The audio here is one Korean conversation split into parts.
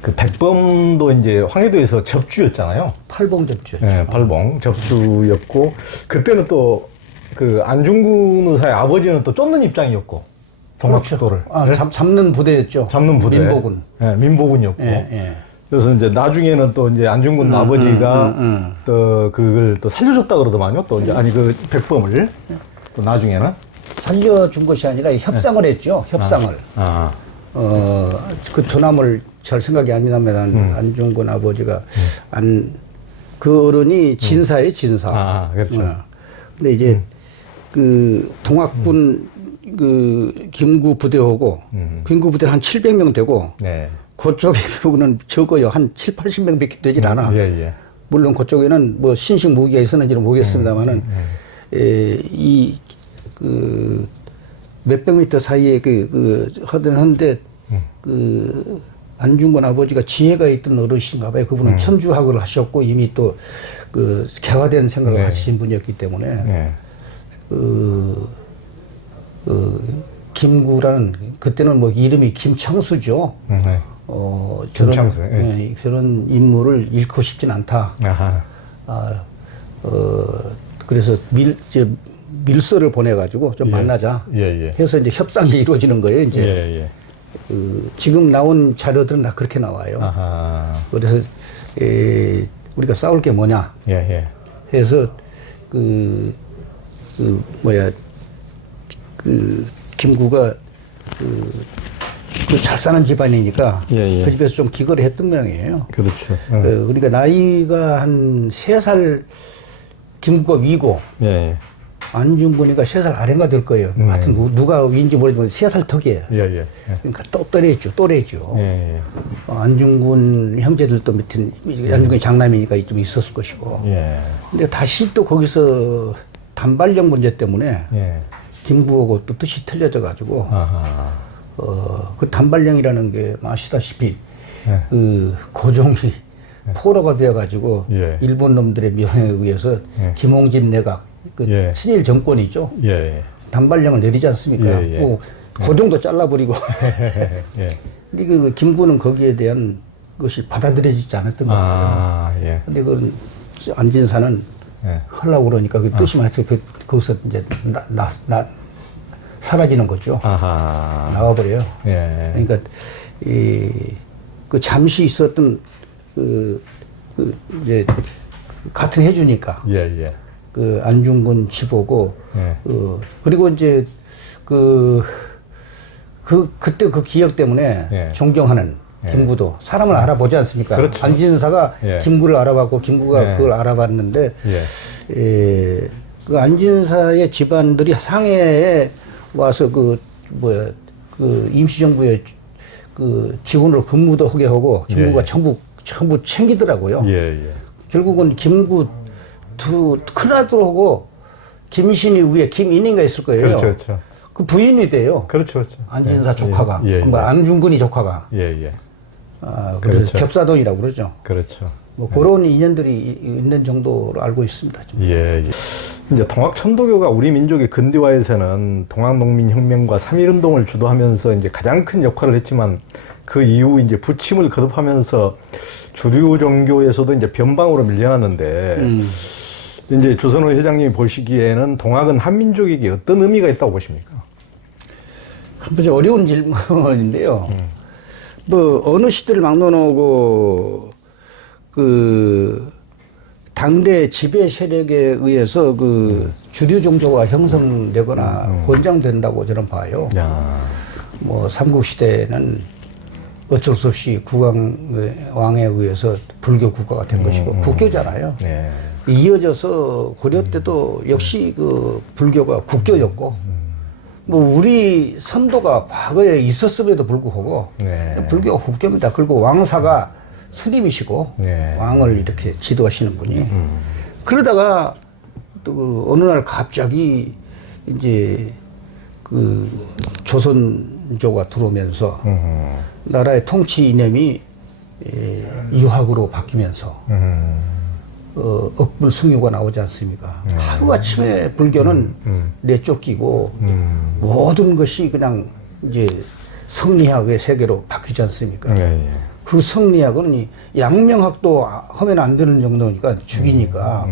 그 백범도 이제 황해도에서 접주였잖아요. 팔봉접주였죠. 네, 팔봉 접주였고 그때는 또 그 안중근 의사의 아버지는 또 쫓는 입장이었고 동학도를 잡는 부대였죠. 잡는 부대. 민복은. 네, 민복은이었고. 예. 그래서 이제 나중에는 또 이제 안중근 아버지가 또 그걸 또 살려줬다 그러더만요. 또 이제 아니 그 백범을 또 나중에는 살려준 것이 아니라 협상을 했죠. 협상을. 그 조남을 잘 생각이 안 나면 안중근 아버지가 그 어른이 진사예요, 진사. 그렇죠. 근데 이제 그 동학군 그 김구 부대하고 김구 부대는 한 700명 되고 네. 그쪽에 경우는 적어요. 한 7, 80명밖에 되질 않아. 예. 물론 그쪽에는 뭐 신식 무기가 있었는지는 모르겠습니다만은 이 그 몇백 미터 사이에 하는데 그 안중근 아버지가 지혜가 있던 어르신가 봐요. 그분은 천주학을 하셨고 이미 또 그 개화된 생각을 하신 분이었기 때문에 김구라는 그때는 뭐 이름이 김창수죠. 김창수. 저런 인물을 잃고 싶진 않다. 그래서 밀서를 보내가지고 좀 만나자. 해서 이제 협상이 이루어지는 거예요. 이제 지금 나온 자료들은 다 그렇게 나와요. 그래서 우리가 싸울 게 뭐냐. 해서 그 김구가 잘 사는 집안이니까 그 집에서 좀 기거를 했던 모양이에요. 그렇죠. 그러니까 나이가 한 3살 김구가 위고 안중근이가 3살 아래가 될 거예요. 하여튼 누가 위인지 모르지만 3살 턱이에요. 그러니까 또래죠. 안중근 형제들도 밑에 안중근이 장남이니까 좀 있었을 것이고. 근데 다시 또 거기서 단발령 문제 때문에 김구하고 또 뜻이 틀려져 가지고 그 단발령이라는 게 아시다시피 그 고종이 포로가 되어 가지고 일본 놈들의 명에 의해서 김홍진 내각 그 친일 정권이죠. 단발령을 내리지 않습니까? 고종도 잘라버리고. 근데 그 김구는 거기에 대한 것이 받아들여지지 않았던 거예요. 근데 그 안진사는 하려고 그러니까 그 뜻이 맞아서 거기서 이제 사라지는 거죠. 나와버려요. 그러니까 그 잠시 있었던 이제 같은 해주니까. 그 안중근 집오고 그리고 이제 그때 그 기억 때문에 존경하는 김구도 사람을 알아보지 않습니까? 그렇죠. 안진사가 김구를 알아봤고 김구가 그걸 알아봤는데 그 안진사의 집안들이 상해에 와서 그 임시정부의 그 직원으로 근무도 하게 하고 김구가 전부 챙기더라고요. 결국은 김구 큰아들하고 김신이 위에 김인인가 있을 거예요. 그렇죠. 그 부인이 돼요. 그렇죠. 안진사 조카가. 안중근이 조카가. 그래서 겹사돈이라고 그러죠. 그렇죠. 뭐 그런 인연들이 있는 정도로 알고 있습니다. 이제 동학천도교가 우리 민족의 근대화에서는 동학농민혁명과 3.1운동을 주도하면서 이제 가장 큰 역할을 했지만 그 이후 이제 부침을 거듭하면서 주류 종교에서도 이제 변방으로 밀려났는데 이제 주선호 회장님이 보시기에는 동학은 한민족에게 어떤 의미가 있다고 보십니까? 한번 어려운 질문인데요. 뭐 어느 시대를 막론하고 그 당대 지배 세력에 의해서 그 주류 종교가 형성되거나 권장된다고 저는 봐요. 뭐 삼국시대는 어쩔 수 없이 국왕에 의해서 불교 국가가 된 것이고 국교잖아요. 이어져서 고려 때도 역시 그 불교가 국교였고 뭐 우리 선도가 과거에 있었음에도 불구하고 불교가 국교입니다. 그리고 왕사가 스님이시고 왕을 이렇게 지도하시는 분이 그러다가 또 그 어느 날 갑자기 이제 그 조선조가 들어오면서 나라의 통치 이념이 유학으로 바뀌면서 억불승유가 나오지 않습니까? 하루아침에 불교는 내쫓기고 모든 것이 그냥 이제 성리학의 세계로 바뀌지 않습니까? 그 성리학은 이 양명학도 하면 안 되는 정도니까 죽이니까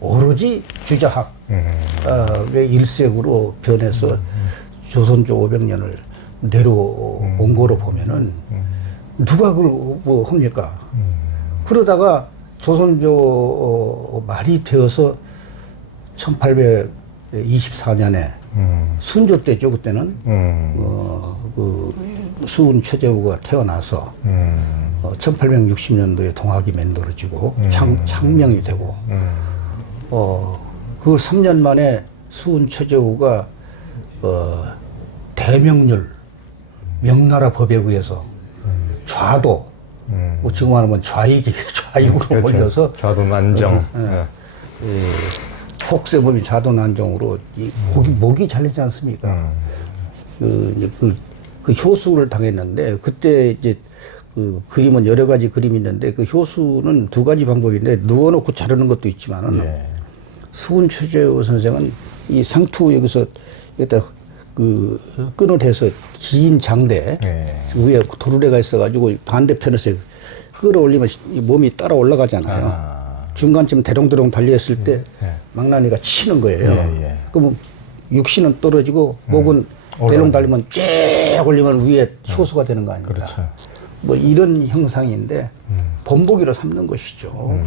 오로지 주자학 의 일색으로 변해서 조선조 500년을 내려온 거로 보면은 누가 그걸 뭐 합니까? 그러다가 조선조 말이 되어서 1824년에 순조 때죠, 그때는. 그 수은 최재우가 태어나서 1860년도에 동학이 만들어지고 창명이 되고 그 3년 만에 수은 최재우가 대명률 명나라 법에 의해서 좌도 뭐 지금 말하면 좌익으로 그렇죠. 몰려서 좌도 난정. 혹세범이 좌도 난정으로 목이 잘리지 않습니까? 그 효수를 당했는데 그때 이제 그 그림은 여러 가지 그림이 있는데 그 효수는 두 가지 방법인데 누워놓고 자르는 것도 있지만은 수은 최재우 선생은 이 상투 여기서 그 끈을 해서 긴 장대 위에 도르래가 있어가지고 반대편에서 끌어올리면 몸이 따라 올라가잖아요. 중간쯤 대롱대롱 달려있을 때 망나니가 치는 거예요. 그러면 육신은 떨어지고 목은 대롱 달리면 쫙 올리면 위에 효수가 되는 거 아닙니까? 그렇죠. 뭐 이런 형상인데 본보기로 삼는 것이죠.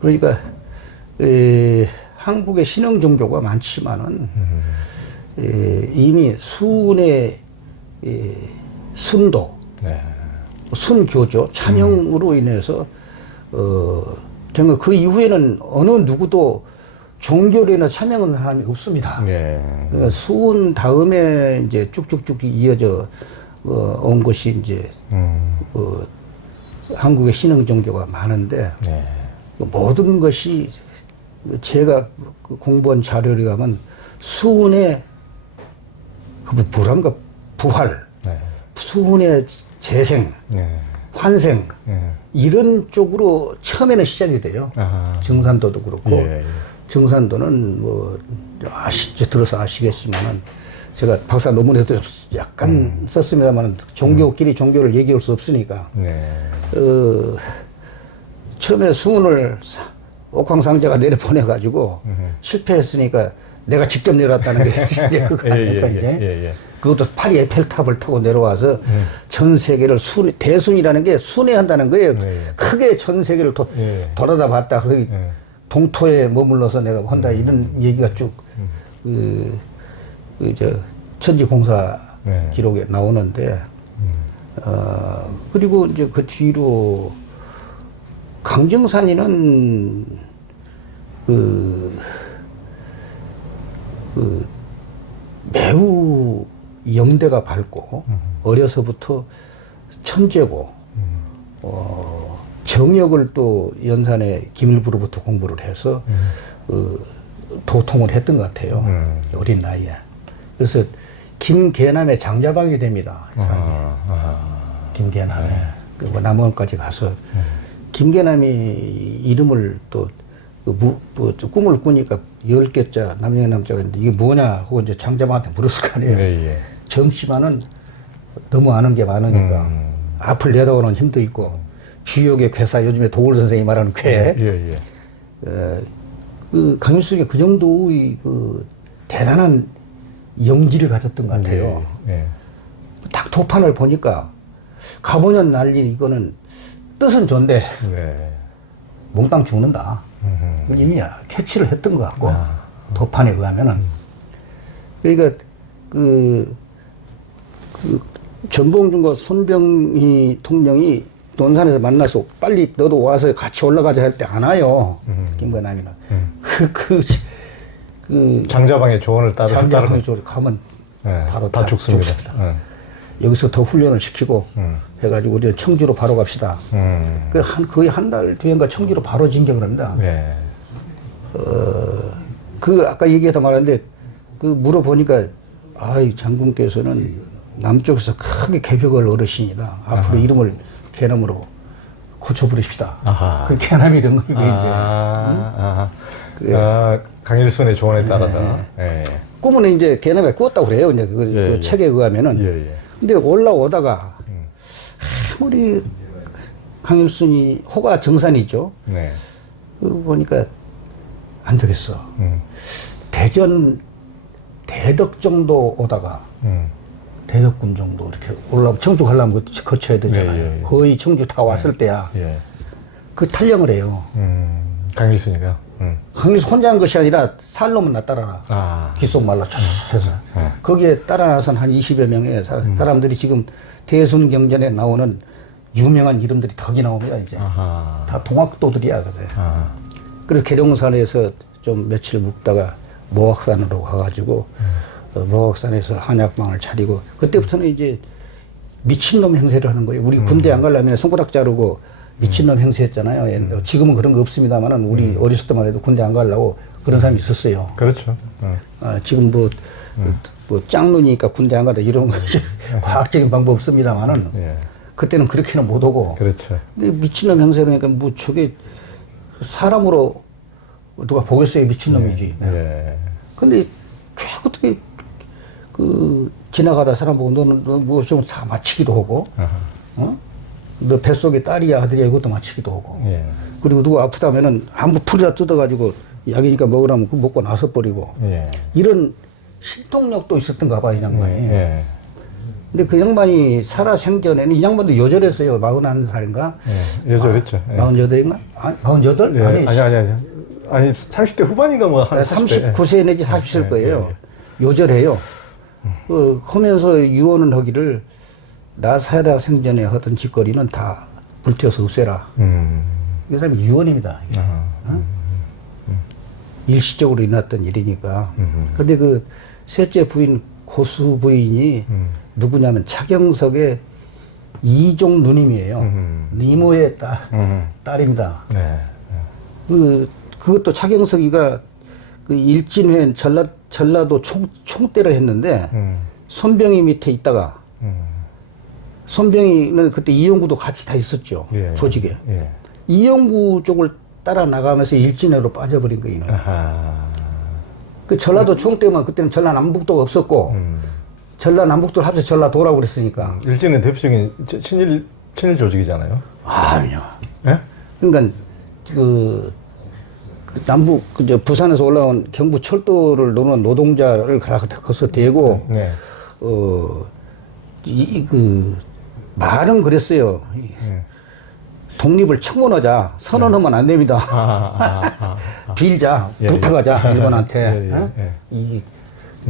그러니까 한국의 신흥 종교가 많지만은 이미 수운의 순도, 순교죠. 찬영으로 인해서 정말 그 이후에는 어느 누구도 종교에는 참여한 사람이 없습니다. 그러니까 수운 다음에 이제 쭉쭉쭉 이어져 온 것이 이제 한국의 신흥 종교가 많은데 모든 것이 제가 공부한 자료를 가면 수운의 그 뭐란가 부활, 수운의 재생, 환생 이런 쪽으로 처음에는 시작이 돼요. 정산도도 그렇고 정산도는 뭐 들어서 아시겠지만은 제가 박사 논문에도 약간 썼습니다만 종교끼리 종교를 얘기할 수 없으니까 처음에 수운을 옥황상제가 내려보내가지고 실패했으니까 내가 직접 내려왔다는 게 이제 그거 아닙니까 이제 그것도 파리 에펠탑을 타고 내려와서 전 세계를 대순이라는 게 순회한다는 거예요. 크게 전 세계를 돌아다 봤다. 동토에 머물러서 내가 한다 이런 얘기가 쭉 천지공사 기록에 나오는데 그리고 이제 그 뒤로 강정산이는 매우 영대가 밝고 어려서부터 천재고 정역을 또 연산의 김일부로부터 공부를 해서 도통을 했던 것 같아요. 어린 나이에. 그래서 김계남의 장자방이 됩니다. 이 사람이. 김계남에. 그리고 남원까지 가서 김계남이 이름을 또 꿈을 꾸니까 10개자 남녀의 남자가 있는데 이게 뭐냐 하고 이제 장자방한테 물었을 거 아니에요. 젊지만은 너무 아는 게 많으니까 앞을 내다보는 힘도 있고 주역의 괴사 요즘에 도울 선생이 말하는 괴 그 강일숙이 그 정도의 그 대단한 영지를 가졌던 것 같아요. 딱 도판을 보니까 가보년 난리 이거는 뜻은 좋은데 몽땅 죽는다. 이미 캐치를 했던 것 같고 도판에 의하면은 그러니까 그 전봉준과 손병희 통령이 논산에서 만나서 빨리 너도 와서 같이 올라가자 할 때 안 와요. 김건남이는 그 장자방의 조언을 따르고 장자방의 조언을 가면 바로 다 죽습니다. 여기서 더 훈련을 시키고 해가지고 우리는 청주로 바로 갑시다. 거의 한 달 뒤인가 청주로 바로 진격을 합니다. 아까 얘기했다 말했는데 그 물어보니까 장군께서는 남쪽에서 크게 개벽을 어르신이다. 앞으로 이름을 개남으로 고쳐버립시다. 그 개남이 된 거예요, 이제. 강일순의 조언에 따라서. 꿈은 이제 개남에 꾸었다고 그래요. 이제 그 책에 의하면은. 근데 올라오다가 아무리 강일순이 호가 정산이죠. 네. 그 보니까 안 되겠어. 대전 대덕 정도 오다가 대덕군 정도 이렇게 올라오면 청주 가려면 거쳐야 되잖아요. 예, 예, 예. 거의 청주 다 왔을 때야. 예. 그 탈령을 해요. 강일순이가. 강일순 혼자 한 것이 아니라 살놈은 나 따라라. 아. 귓속말로 해서. 거기에 따라 나선 한 20여 명의 사람들이 지금 대순경전에 나오는 유명한 이름들이 덕이 나옵니다, 이제. 아하. 다 동학도들이야, 그래. 아. 그래서 계룡산에서 좀 며칠 묵다가 모악산으로 가가지고, 모악산에서 한약방을 차리고, 그때부터는 이제 미친놈 행세를 하는 거예요. 우리 군대 안 가려면 손가락 자르고 미친놈 행세했잖아요. 지금은 그런 거 없습니다만은 우리 어렸을 때만 해도 군대 안 가려고 그런 사람이 있었어요. 그렇죠. 아, 지금 뭐 짱눈이니까 군대 안 가다 이런 거 과학적인 방법 없습니다만은 예. 그때는 그렇게는 못 오고. 그렇죠. 근데 미친놈 행세라니까 뭐 저게 사람으로 누가 보겠어요, 미친놈이지. 예. 근데 어떻게 그 지나가다 사람 보고 너는 뭐 좀 다 맞히기도 하고, 어? 너 뱃속에 딸이야 아들이야 이것도 맞히기도 하고. 예. 그리고 누구 아프다면은 한부 풀이라 뜯어가지고 약이니까 먹으라면 그거 먹고 나서 버리고. 예. 이런 신통력도 있었던가 봐, 이 양반이. 예. 근데 그 양반이 살아 생전에는 이 양반도 여절했어요. 41살인가? 예. 여절했죠. 예. 48인가? 아니, 48? 예. 아니, 아니 30대 후반인가 뭐 한 39세 내지 40세일 예. 거예요. 예. 요절해요. 하면서 유언을 하기를 나 살아 생전에 하던 짓거리는 다 불태워서 없애라. 이 사람이 유언입니다. 어? 일시적으로 일어났던 일이니까. 근데 그 셋째 부인 고수 부인이 누구냐면 차경석의 이종 누님이에요. 이모의 딸입니다. 네. 그것도 차경석이가 그 일진회 전라도 총대를 했는데 손병희 밑에 있다가 손병희는 그때 이용구도 같이 다 있었죠. 예. 조직에. 예. 이용구 쪽을 따라 나가면서 일진회로 빠져버린 거예요. 아하. 그 전라도 총대만 그때는 전라남북도가 없었고 전라남북도를 합쳐서 전라도라고 그랬으니까. 일진은 대표적인 친일 조직이잖아요. 아니요. 예? 그러니까 그 남북 부산에서 올라온 경부 철도를 노는 노동자를 거기서 대고 네. 말은 그랬어요. 독립을 청원하자. 선언하면 안 됩니다. 빌자, 예, 부탁하자, 일본한테. 예, 예, 어? 예. 이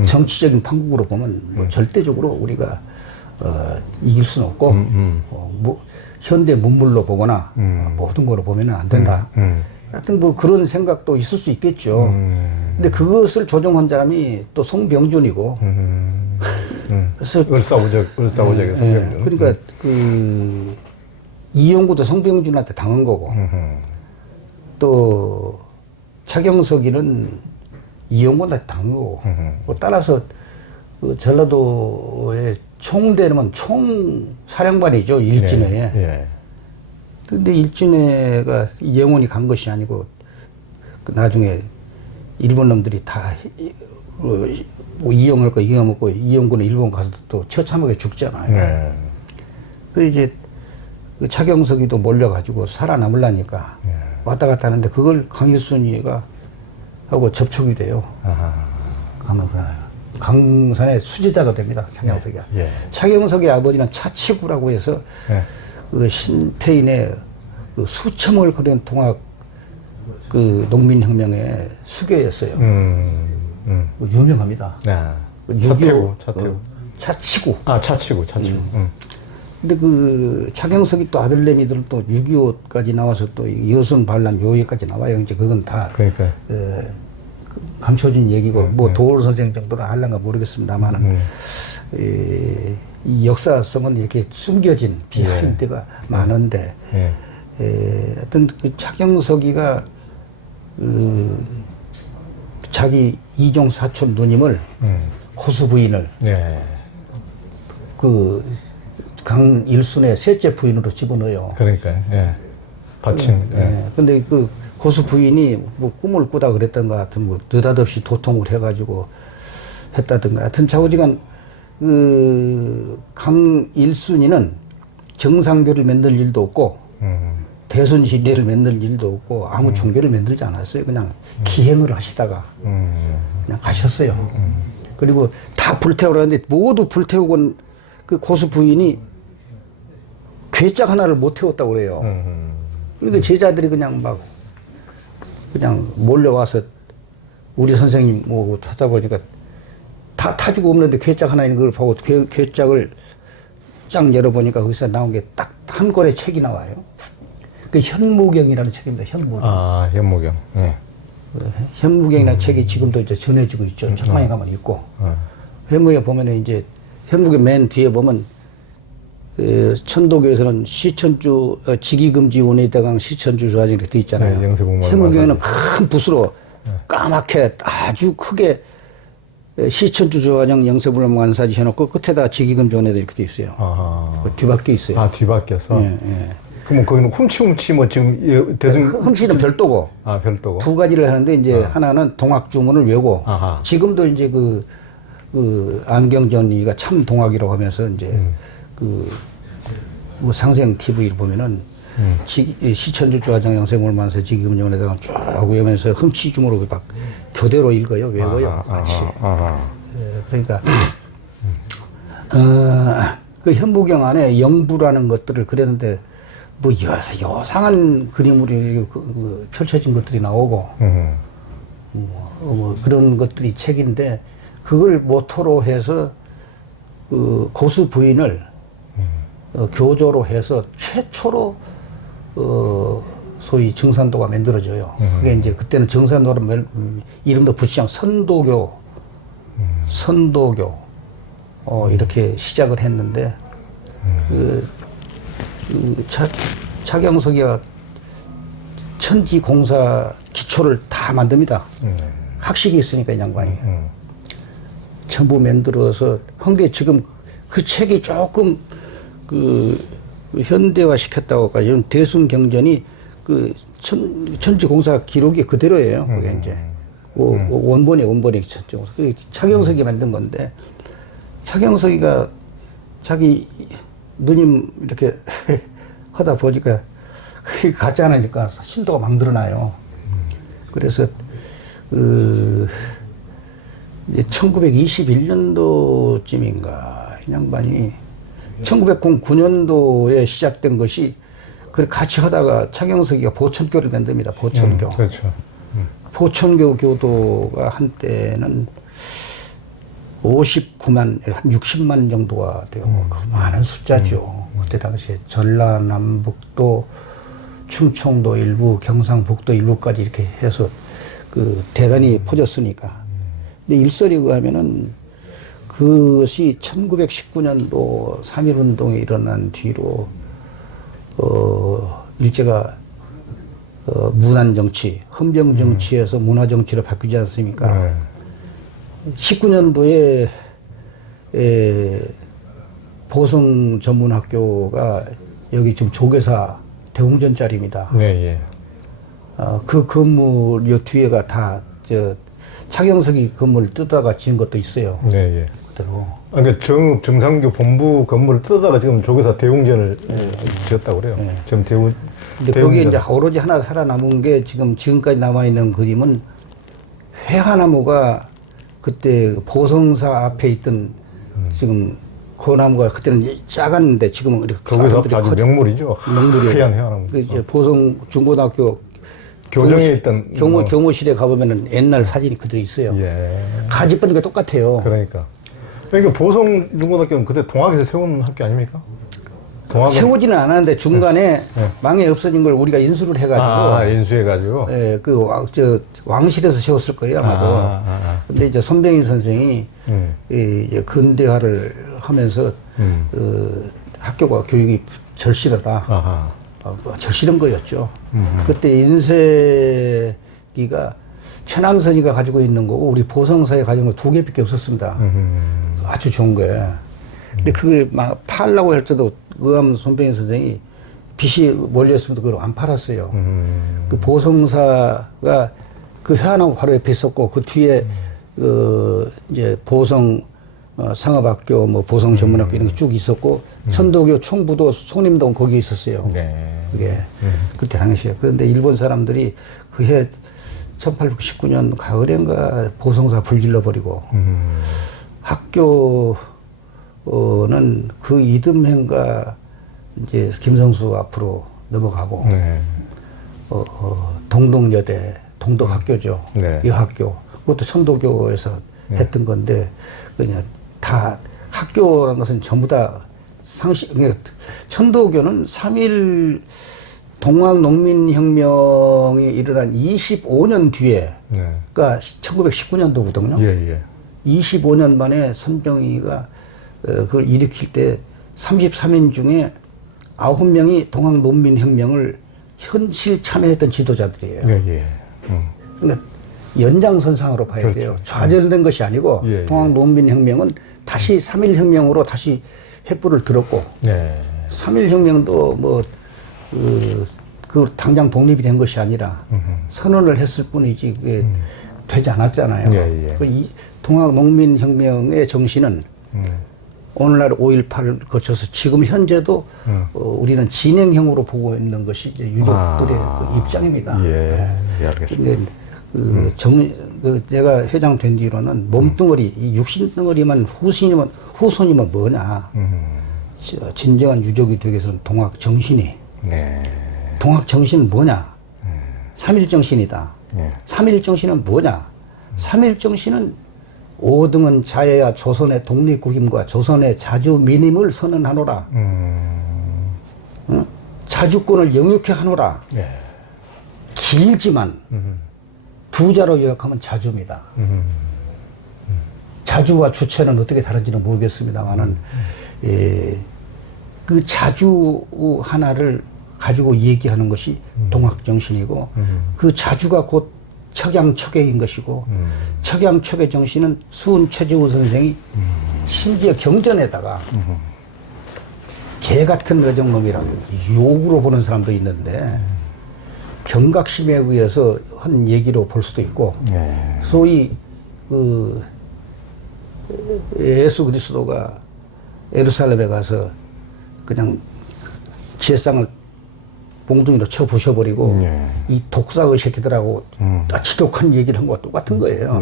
정치적인 판국으로 보면 뭐 절대적으로 우리가 이길 수는 없고 뭐 현대 문물로 보거나 모든 거로 보면 안 된다. 하여튼 뭐 그런 생각도 있을 수 있겠죠. 근데 그것을 조정한 사람이 또 송병준이고. 그래서 을사오적의 송병준. 그러니까 그 이용구도 송병준한테 당한 거고 또 차경석이는 이용구한테 당한 거고 뭐 따라서 그 전라도의 총대는 총사령관이죠, 일진회에. 예. 근데 일진회가 영원히 간 것이 아니고 그 나중에 일본 놈들이 다 뭐 이용할 거 이용먹고 이용군은 일본 가서 또 처참하게 죽잖아요. 네. 그 이제 그 차경석이도 몰려가지고 살아남으려니까 왔다 갔다 하는데 그걸 강일순이가 하고 접촉이 돼요. 강산의 수제자가 됩니다. 차경석이가. 예. 차경석의 아버지는 차치구라고 해서 그 신태인의 그 수천을 그린 동학 그 농민혁명의 수괴였어요. 유명합니다. 아, 6.25 차태우. 차치구. 아, 차치구. 근데 그 차경석이 또 아들내미들 또 6.25까지 나와서 또 여순 반란 요예까지 나와요. 이제 그건 다 그러니까. 감춰진 얘기고 뭐 도올 선생 정도는 알란가 모르겠습니다만은 이 역사성은 이렇게 숨겨진 비하인드가 많은데 하여튼 그 차경석이가 자기 이종 사촌 누님을 고수 부인을 그 강일순의 셋째 부인으로 집어넣어요. 그러니까 받친. 근데 그 고수 부인이 뭐 꿈을 꾸다 그랬던 것 같은 뭐 느닷없이 도통을 해가지고 했다든가 하여튼 좌우지간 그 강일순이는 정상교를 만들 일도 없고 대순신례를 만들 일도 없고 아무 종교를 만들지 않았어요. 그냥 기행을 하시다가 그냥 가셨어요. 그리고 다 불태우라는데 모두 모두 그 고수 부인이 괴짝 하나를 못 태웠다고 그래요. 그러니까 제자들이 그냥 몰려와서 우리 선생님 뭐 찾아보니까 다 타주고 없는데 괴짝 하나 있는 걸 보고 괴짝을 쫙 열어보니까 거기서 나온 게 딱 한 권의 책이 나와요. 그 현무경이라는 책입니다. 현무경. 아, 현무경. 네. 현무경이라는 책이 지금도 이제 전해지고 있죠. 천황에 가면 있고. 현무경 보면은 이제 현무경 맨 뒤에 보면 천도교에서는 시천주 직위금지 운해대강 시천주 조화정 이렇게 돼 있잖아요. 네, 현무경에는 큰 붓으로 까맣게 아주 크게 시천주 조화정 영세불망관사지 해놓고 끝에다가 직위금지 운해대 이렇게 돼 있어요. 아하. 그 뒤바뀌어 있어요. 아, 뒤바뀌어서? 예, 예. 그러면 거기는 훔치 뭐 지금 대중. 훔치는 별도고. 아, 별도고. 두 가지를 하는데 이제 하나는 동학주문을 외우고 아하. 지금도 이제 그 안경전이가 참 동학이라고 하면서 이제 뭐 상생 TV를 보면은 시천주 조화정 영세물만세 지금용에다가 쭉 외우면서 흠치중으로 막 교대로 읽어요, 외워요, 같이. 그러니까 그 현무경 안에 영부라는 것들을 그랬는데 뭐 요상한 그림으로 펼쳐진 것들이 나오고 뭐 그런 것들이 책인데 그걸 모토로 해서 그 고수 부인을 교조로 해서 최초로 소위 정산도가 만들어져요. 그게 이제 그때는 정산도는 이름도 붙이지 않고 선도교 이렇게 시작을 했는데 차경석이가 천지공사 기초를 다 만듭니다. 학식이 있으니까 이 양반이 전부 만들어서 한 게 지금 그 책이 조금 그 현대화 시켰다고 할까요? 대순경전이 그 천지공사 기록이 그대로예요. 그게 이제 원본이 천지공사. 차경석이 만든 건데 차경석이가 자기 누님 이렇게 하다 보니까 그게 가짜 않으니까 신도가 막 늘어나요. 그래서 이제 1921년도쯤인가 이 양반이 1909년도에 시작된 것이 그 같이 하다가 차경석이가 보천교를 만듭니다. 보천교. 그렇죠. 보천교 교도가 한때는 59만, 한 60만 정도가 돼요. 많은 숫자죠. 그때 당시에 전라남북도, 충청도 일부, 경상북도 일부까지 이렇게 해서 그 대단히 퍼졌으니까. 근데 일설에 의하면은 그것이 1919년도 3.1운동이 일어난 뒤로, 일제가, 문안정치, 헌병정치에서 문화정치로 바뀌지 않습니까? 19년도에 보성 전문학교가 여기 지금 조계사 대웅전 자리입니다. 네, 예. 그 건물 요 뒤에가 다 차경석이 건물을 뜯다가 지은 것도 있어요. 네, 예. 그대로. 그러니까 정상교 본부 건물을 뜯다가 지금 조계사 대웅전을 지었다고 그래요. 네. 지금 근데 거기에 이제 오로지 하나 살아남은 게 지금까지 남아있는 그림은 회화나무가 그때 보성사 앞에 있던 지금 그 나무가 그때는 작았는데 지금은 이렇게 거기서 아주 명물이죠. 명물이에요. 하얀 회화나무. 그 이제 보성 중고등학교 교정에 있던 교무실에 가보면은 옛날 사진이 그대로 있어요. 예. 가지 뻗은 게 똑같아요. 그러니까 보성 중고등학교는 그때 동학에서 세운 학교 아닙니까? 세우지는 않았는데 중간에 망해 없어진 걸 우리가 인수를 해가지고. 인수해가지고. 예, 왕실에서 세웠을 거예요, 아마도. 근데 이제 손병희 선생이 이제 근대화를 하면서 학교가 교육이 절실하다. 절실한 거였죠. 그때 인쇄기가 최남선이가 가지고 있는 거고 우리 보성사에 가지고 있는 거 2개밖에 없었습니다. 아주 좋은 거예요. 근데 그걸 막 팔라고 할 때도 의암 손병희 선생이 빚이 몰려있으면 그걸 안 팔았어요. 그 보성사가 그 회화나무 바로 옆에 있었고 그 뒤에 이제 보성 상업학교, 뭐 보성전문학교 이런 게 쭉 있었고 천도교 총부도 송림동 거기 있었어요. 네. 그게 그때 당시에. 그런데 일본 사람들이 그해 1819년 가을인가 보성사 불질러 버리고 학교는 그 이듬해인가 이제 김성수 앞으로 넘어가고 네. 동덕여대 동덕학교죠. 네. 여학교 그것도 천도교에서 했던 건데 그냥 다 학교라는 것은 전부 다 상식. 천도교는 3.1 동학농민혁명이 일어난 25년 뒤에, 네. 그러니까 1919년도거든요. 예, 예. 25년 만에 선병이가 그걸 일으킬 때 33인 중에 9명이 동학농민혁명을 현실 참여했던 지도자들이에요. 예, 예. 그러니까 연장선상으로 봐야 그렇죠. 돼요. 좌절된 것이 아니고 예, 예. 동학농민혁명은 다시 3.1혁명으로 다시 횃불을 들었고 네. 3.1혁명도 뭐 그 당장 독립이 된 것이 아니라 선언을 했을 뿐이지 그게 되지 않았잖아요. 예, 예. 이 동학농민혁명의 정신은 오늘날 5.18을 거쳐서 지금 현재도 우리는 진행형으로 보고 있는 것이 이제 유족들의 그 입장입니다. 예, 예, 알겠습니다. 근데 제가 회장 된 뒤로는 몸뚱어리, 이 육신덩어리만 후손이면 뭐냐. 진정한 유족이 되기 위해서는 동학 정신이. 네. 동학 정신은 뭐냐. 3.1 정신이다. 예. 3.1 정신은 뭐냐. 3.1 정신은 5등은 자해야 조선의 독립국임과 조선의 자주민임을 선언하노라. 응? 자주권을 영육해 하노라. 예. 길지만 두 자로 요약하면 자주입니다. 자주와 주체는 어떻게 다른지는 모르겠습니다만은 그 자주 하나를 가지고 얘기하는 것이 동학정신이고 그 자주가 곧 척양척애인 것이고 척양척애 정신은 수은 최재우 선생이 심지어 경전에다가 개 같은 어정놈이라고 욕으로 보는 사람도 있는데 경각심에 의해서 한 얘기로 볼 수도 있고 소위 그 예수 그리스도가 예루살렘에 가서 그냥 지혜상을 봉둥이로 쳐 부셔버리고 이 독사의 새끼들하고 지독한 얘기를 한 것과 똑같은 거예요.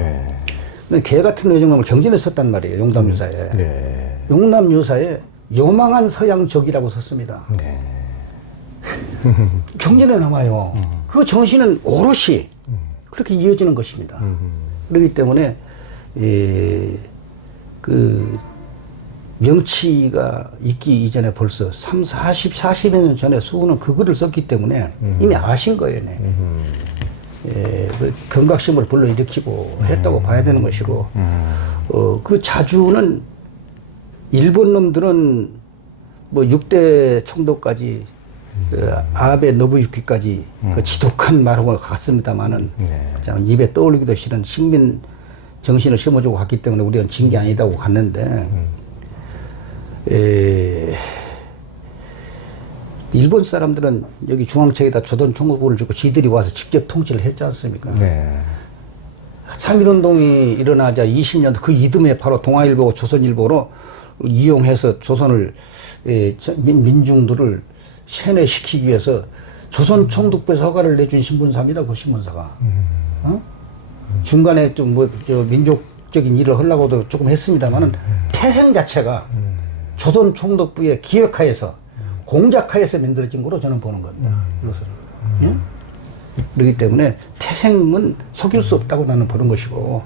개 같은 어정놈을 경전에 썼단 말이에요. 용담유사에. 용담유사에 요망한 서양적이라고 썼습니다. 경전에 나와요. 그 정신은 오롯이 그렇게 이어지는 것입니다. 그렇기 때문에 그 명치가 있기 이전에 벌써 40여 년 전에 수훈은 그 글을 썼기 때문에 이미 아신 거예요. 그 경각심을 불러일으키고 했다고 봐야 되는 것이고 그 자주는 일본 놈들은 뭐 6대 총독까지 아베 노부유키까지 그 지독한 말하고 갔습니다만은 참 입에 떠올리기도 싫은 식민 정신을 심어주고 갔기 때문에 우리는 진 게 아니다고 갔는데 일본 사람들은 여기 중앙청에다 조선 총국부를 주고 지들이 와서 직접 통치를 했지 않습니까? 3.1운동이 일어나자 20년 그 이듬해 바로 동아일보, 조선일보로 이용해서 조선을 민중들을 세뇌시키기 위해서 조선 총독부에서 허가를 내준 신문사입니다. 그 신문사가. 중간에 좀 민족적인 일을 하려고도 조금 했습니다만은 태생 자체가 조선 총독부의 기획하에서 공작하에서 만들어진 거로 저는 보는 겁니다. 이것을. 그렇기 때문에 태생은 속일 수 없다고 나는 보는 것이고,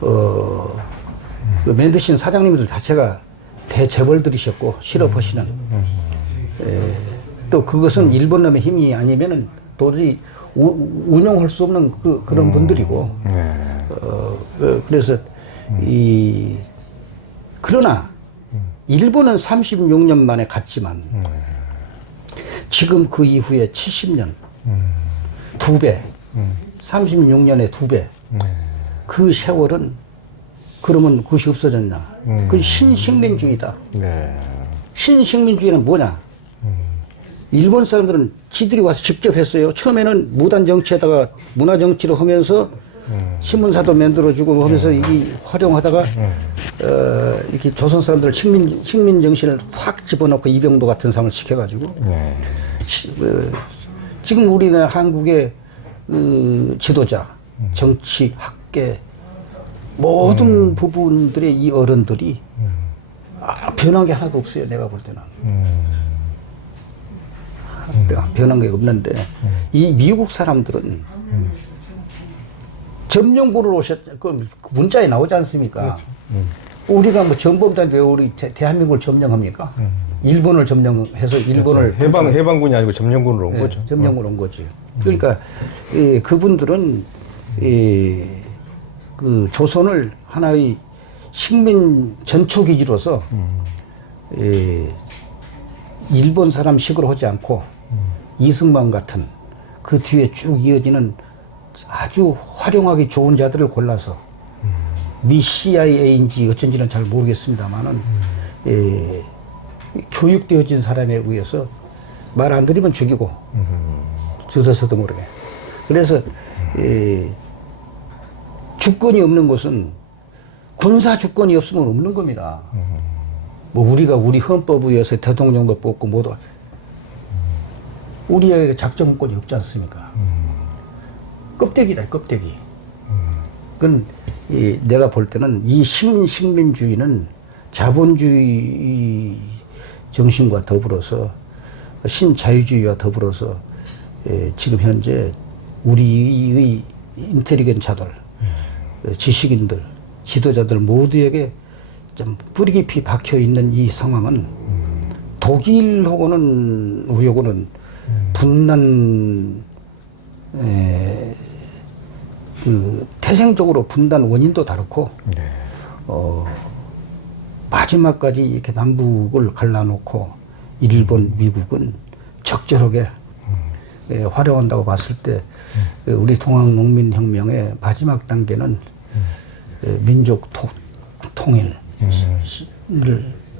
그 만드신 사장님들 자체가 대재벌들이셨고 실업하시는 또 그것은 일본 놈의 힘이 아니면은 도저히 운영할 수 없는 그런 분들이고 그래서 그러나 일본은 36년 만에 갔지만 지금 그 이후에 70년 2배 36년에 2배 그 세월은 그러면 그것이 없어졌냐? 그 신식민주의다. 신식민주의는 뭐냐? 일본 사람들은 지들이 와서 직접 했어요. 처음에는 무단 정치에다가 문화 정치를 하면서 신문사도 만들어주고 하면서 이 활용하다가 이렇게 조선 사람들 식민 정신을 확 집어넣고 이병도 같은 사람을 시켜가지고 지금 우리는 한국의 그 지도자, 정치, 학계 모든 부분들의 이 어른들이 변한 게 하나도 없어요. 내가 볼 때는. 변한 게 없는데 이 미국 사람들은 점령군으로 그 문자에 나오지 않습니까? 우리가 뭐 전범단인데 왜 우리 대한민국을 점령합니까? 일본을 점령해서 일본을 해방군이 아니고 점령군으로 온 거죠. 점령으로 온 거지. 그러니까 그분들은 그 조선을 하나의 식민 전초 기지로서 일본 사람식으로 하지 않고 이승만 같은 그 뒤에 쭉 이어지는 아주 활용하기 좋은 자들을 골라서 미 CIA인지 어쩐지는 잘 모르겠습니다만은 교육되어진 사람에 의해서 말 안 들으면 죽이고 들어서도 모르게. 그래서 주권이 없는 것은 군사 주권이 없으면 없는 겁니다. 뭐 우리가 우리 헌법에 의해서 대통령도 뽑고 모두 우리에게 작전권이 없지 않습니까? 껍데기다, 껍데기. 그건 내가 볼 때는 이 식민주의는 자본주의 정신과 더불어서 신자유주의와 더불어서 지금 현재 우리의 인텔리겐차들, 지식인들, 지도자들 모두에게 좀 뿌리 깊이 박혀 있는 이 상황은 독일하고는 우리하고는 분단 그 태생적으로 분단 원인도 다르고 마지막까지 이렇게 남북을 갈라놓고 일본, 미국은 적절하게 활용한다고 봤을 때 우리 동학농민혁명의 마지막 단계는 민족 통일을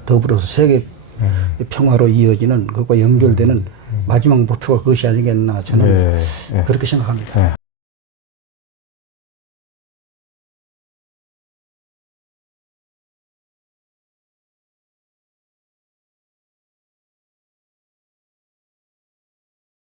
더불어서 세계 평화로 이어지는 그것과 연결되는 마지막 목표가 그것이 아니겠나 저는 그렇게 생각합니다.